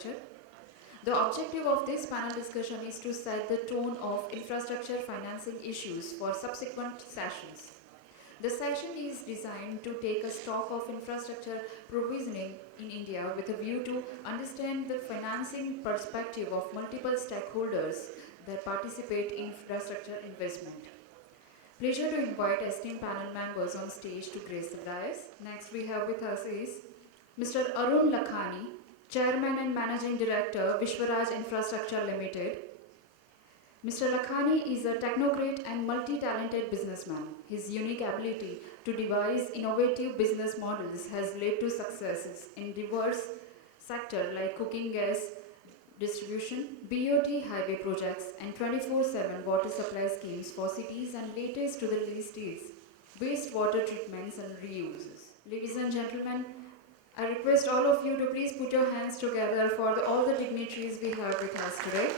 infrastructure. The objective of this panel discussion is to set the tone of infrastructure financing issues for subsequent sessions. The session is designed to take a stock of infrastructure provisioning in India with a view to understand the financing perspective of multiple stakeholders that participate in infrastructure investment. Pleasure to invite esteemed panel members on stage to grace the dais. Next we have with us is Mr. Arun Lakhani, Chairman and Managing Director, Vishwaraj Infrastructure Limited. Mr. Lakhani is a technocrat and multi-talented businessman. His unique ability to devise innovative business models has led to successes in diverse sectors like cooking gas distribution, BOT highway projects, and 24/7 water supply schemes for cities, and latest to the list is wastewater treatments and reuses. Ladies and gentlemen, I request all of you to please put your hands together for all the dignitaries we have with us today.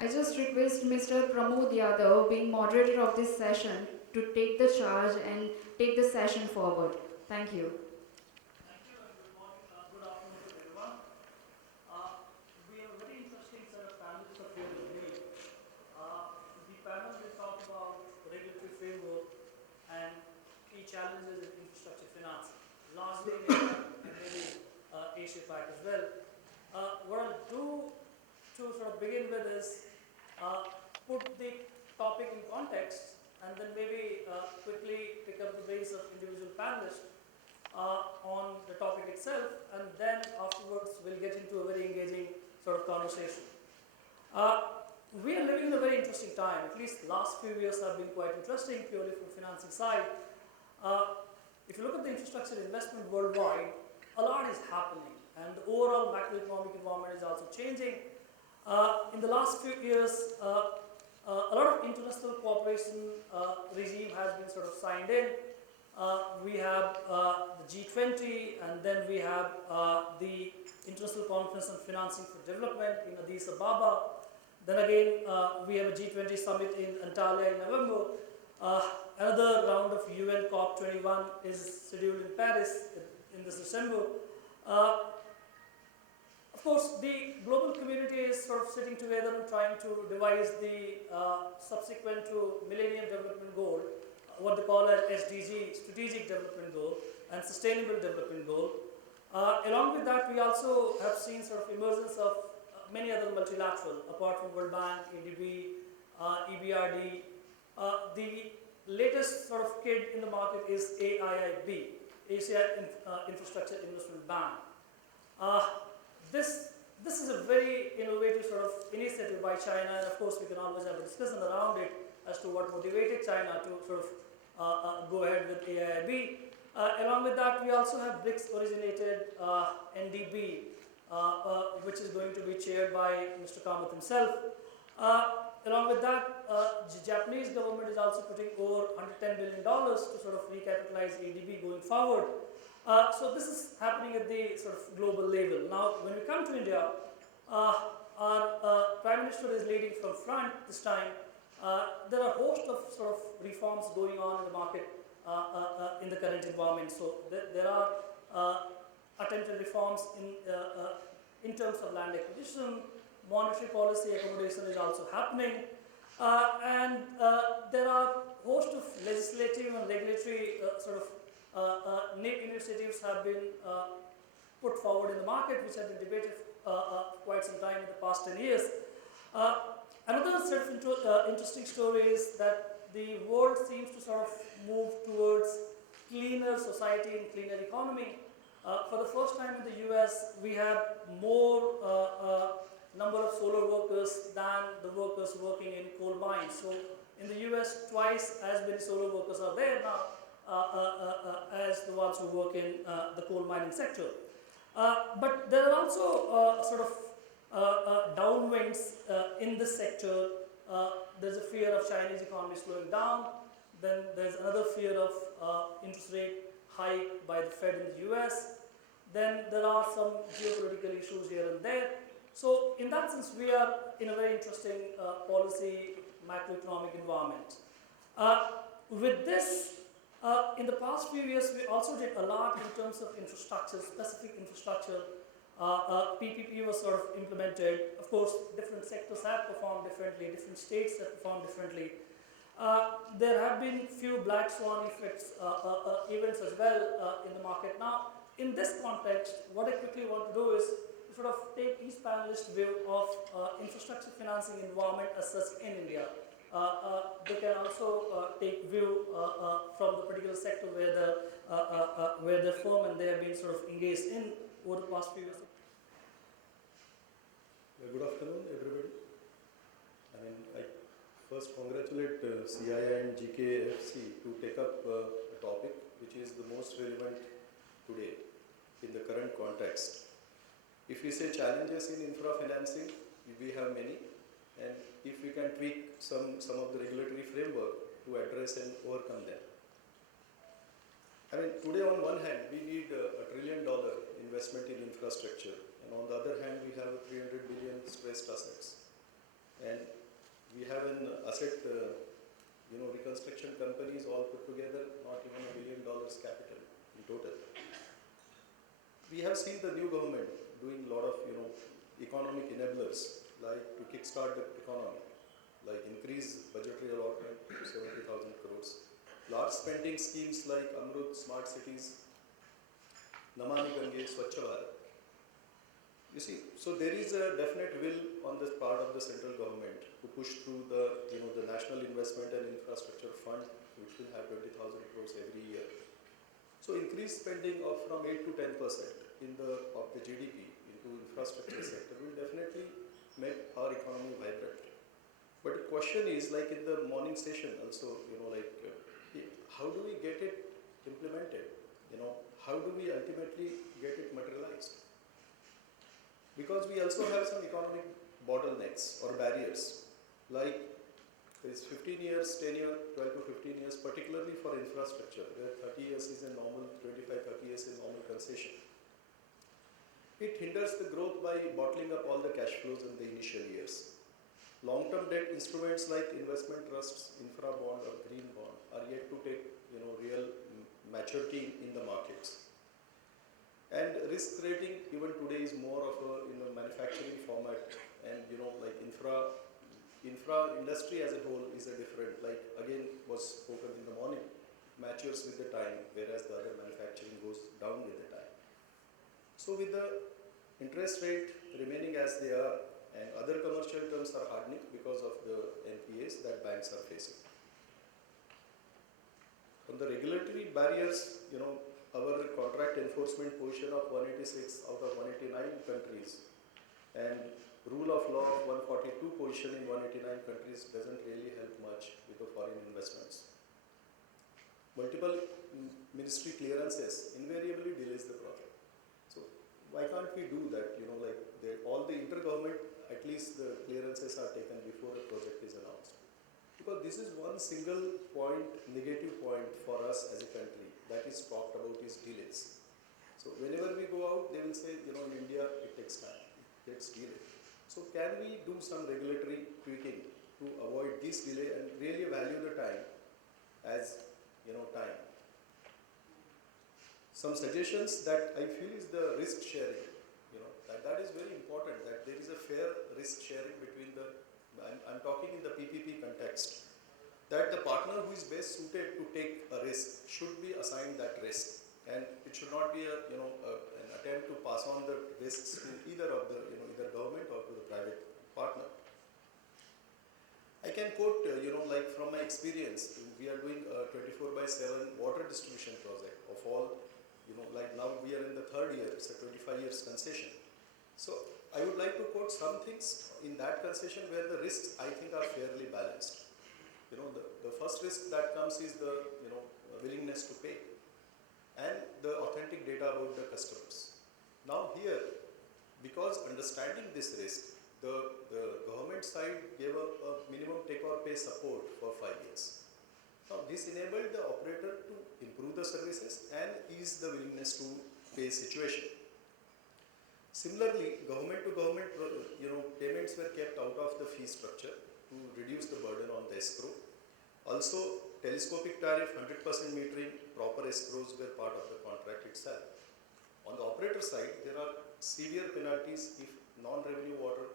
I just request Mr. Pramod Yadav, being moderator of this session, to take the charge and take the session forward. Thank you. Thank you and good morning, good afternoon to everyone. We have a very interesting set of panels up here today. The panel will talk about regulatory framework and key challenges in infrastructure finance, largely in India and maybe Asia Pac as well. What I'll do to sort of begin with is put the topic in context and then maybe quickly pick up the brains of individual panelists on the topic itself, and then afterwards we'll get into a very engaging sort of conversation. We are living in a very interesting time. At least last few years have been quite interesting purely from financing side. If you look at the infrastructure investment worldwide, a lot is happening and the overall macroeconomic environment is also changing. In the last few years, a lot of international cooperation regime has been sort of signed in. We have the G20, and then we have the International Conference on Financing for Development in Addis Ababa. Then again, we have a G20 summit in Antalya in November. Another round of UN COP21 is scheduled in Paris in this December. Of course, the global community is sort of sitting together and trying to devise the subsequent to Millennium Development Goal, what they call as SDG, Strategic Development Goal, and Sustainable Development Goal. Along with that, we also have seen sort of emergence of many other multilateral, apart from World Bank, ADB, EBRD. The latest sort of kid in the market is AIIB, Asia Infrastructure Investment Bank. This is a very innovative sort of initiative by China, and of course we can always have a discussion around it as to what motivated China to sort of go ahead with AIIB. Along with that, we also have BRICS originated NDB, which is going to be chaired by Mr. Kamath himself. Along with that, the Japanese government is also putting over $110 billion to sort of recapitalize ADB going forward. So this is happening at the sort of global level. Now, when we come to India, our Prime Minister is leading from front this time. There are a host of sort of reforms going on in the market in the current environment. So there are attempted reforms in terms of land acquisition, monetary policy accommodation is also happening, and there are a host of legislative and regulatory sort of initiatives have been put forward in the market, which have been debated quite some time in the past 10 years. Another sort of interesting story is that the world seems to sort of move towards cleaner society and cleaner economy. For the first time in the US, we have more number of solar workers than the workers working in coal mines. So in the US, twice as many solar workers are there now as the ones who work in the coal mining sector. But there are also sort of downwinds in this sector. There's a fear of Chinese economy slowing down. Then there's another fear of interest rate hike by the Fed in the US. Then there are some geopolitical issues here and there. So in that sense, we are in a very interesting policy macroeconomic environment. With this In the past few years, we also did a lot in terms of infrastructure, specific infrastructure. PPP was sort of implemented. Of course, different sectors have performed differently, different states have performed differently. There have been few black swan events as well in the market. Now, in this context, what I quickly want to do is sort of take each panelist view of infrastructure financing environment as such in India. They can also take view from the particular sector where the firm and they have been sort of engaged in over the past few years. Good afternoon, everybody. I first congratulate CII and GKAFC to take up a topic which is the most relevant today in the current context. If we say challenges in infra financing, we have many, and if we can tweak some of the regulatory framework to address and overcome them. Today on one hand, we need $1 trillion investment in infrastructure, and on the other hand, we have 300 billion stressed assets. And we have an asset, reconstruction companies all put together, not even $1 billion capital in total. We have seen the new government doing a lot of, economic enablers, like to kickstart the economy, like increase budgetary allotment to 70,000 crores. Large spending schemes like Amrut, Smart Cities, Namami Gange, Swachh Bharat. You see, so there is a definite will on the part of the central government to push through the, the National Investment and Infrastructure Fund, which will have 20,000 crores every year. So increased spending of from 8 to 10% of the GDP into infrastructure sector will definitely make our economy vibrant. But the question is, like in the morning session also, how do we get it implemented? How do we ultimately get it materialized? Because we also have some economic bottlenecks or barriers, like there is 15 years, 10 years, 12 to 15 years, particularly for infrastructure, where 30 years is a normal, 25, 30 years is normal concession. It hinders the growth by bottling up all the cash flows in the initial years. Long-term debt instruments like investment trusts, infra bond or green bond are yet to take real maturity in the markets. And risk rating even today is more of a manufacturing format, and infra industry as a whole is a different, like again was spoken in the morning, matures with the time, whereas the other manufacturing goes down with the time. So with the interest rate remaining as they are, and other commercial terms are hardening because of the NPAs that banks are facing. On the regulatory barriers, our contract enforcement position of 186 out of 189 countries and rule of law of 142 position in 189 countries doesn't really help much with the foreign investments. Multiple ministry clearances invariably delays the project. So why can't we do that? All the intergovernment, at least the clearances are taken before a project is announced. Because this is one single point, negative point for us as a country that is talked about is delays. So whenever we go out, they will say, in India it takes time, it gets delayed. So can we do some regulatory tweaking to avoid this delay and really value the time as, time? Some suggestions that I feel is the risk sharing. That is very important, that there is a fair risk sharing between the, I'm talking in the PPP context, that the partner who is best suited to take a risk should be assigned that risk, and it should not be an attempt to pass on the risks to either of the, either government or to the private partner. I can quote, from my experience, we are doing a 24/7 water distribution project of all, now we are in the third year, it's a 25 years concession. So I would like to quote some things in that concession where the risks I think are fairly balanced. The first risk that comes is the willingness to pay and the authentic data about the customers. Now here, because understanding this risk, the government side gave a minimum take or pay support for 5 years. Now this enabled the operator to improve the services and ease the willingness to pay situation. Similarly, government to government payments were kept out of the fee structure to reduce the burden on the escrow. Also telescopic tariff, 100% metering, proper escrows were part of the contract itself. On the operator side, there are severe penalties if non-revenue water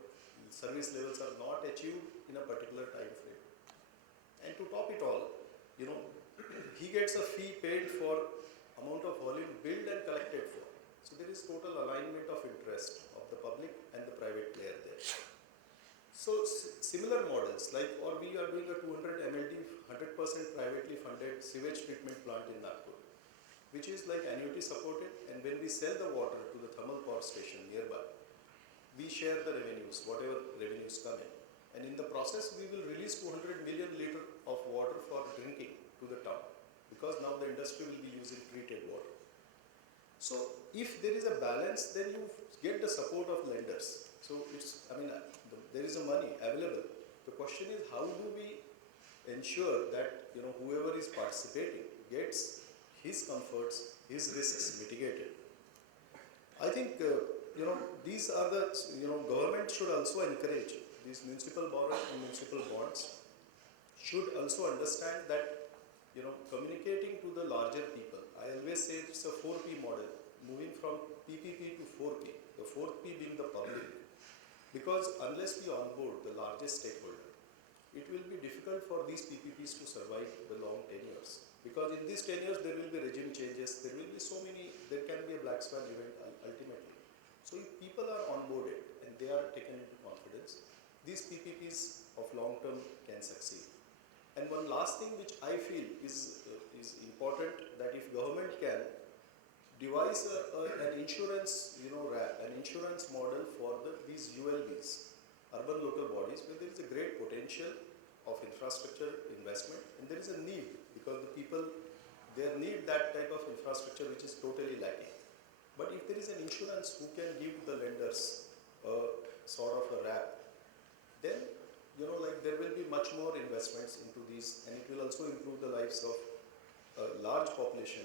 service levels are not achieved in a particular time frame. And to top it all, he gets a fee paid for amount of volume billed and collected for. So there is total alignment of interest of the public and the private player there. So similar models, like, or we are doing a 200 MLD 100% privately funded sewage treatment plant in Nagpur, which is like annuity supported, and when we sell the water to the thermal power station nearby, we share the revenues, whatever revenues come in. And in the process, we will release 200 million liter of water for drinking to the town, because now the industry will be using treated water. So if there is a balance, then you get the support of lenders. So it's, there is a money available. The question is, how do we ensure that whoever is participating gets his comforts, his risks mitigated? I think these are the government should also encourage these municipal borrowing and municipal bonds. Should also understand that communicating to the larger people. I always say it's a 4P model, moving from PPP to 4P. The 4th P being the public. Because unless we onboard the largest stakeholder, it will be difficult for these PPPs to survive the long tenures. Because in these tenures there will be regime changes, there will be so many, there can be a black swan event ultimately. So if people are onboarded and they are taken into confidence, these PPPs of long term can succeed. And one last thing which I feel is important, that if government can devise an insurance wrap, an insurance model for these ULBs, urban local bodies, where there is a great potential of infrastructure investment, and there is a need, because the people, they need that type of infrastructure which is totally lacking. But if there is an insurance who can give the lenders sort of a wrap, then there will be much more investments into these, and it will also improve the lives of a large population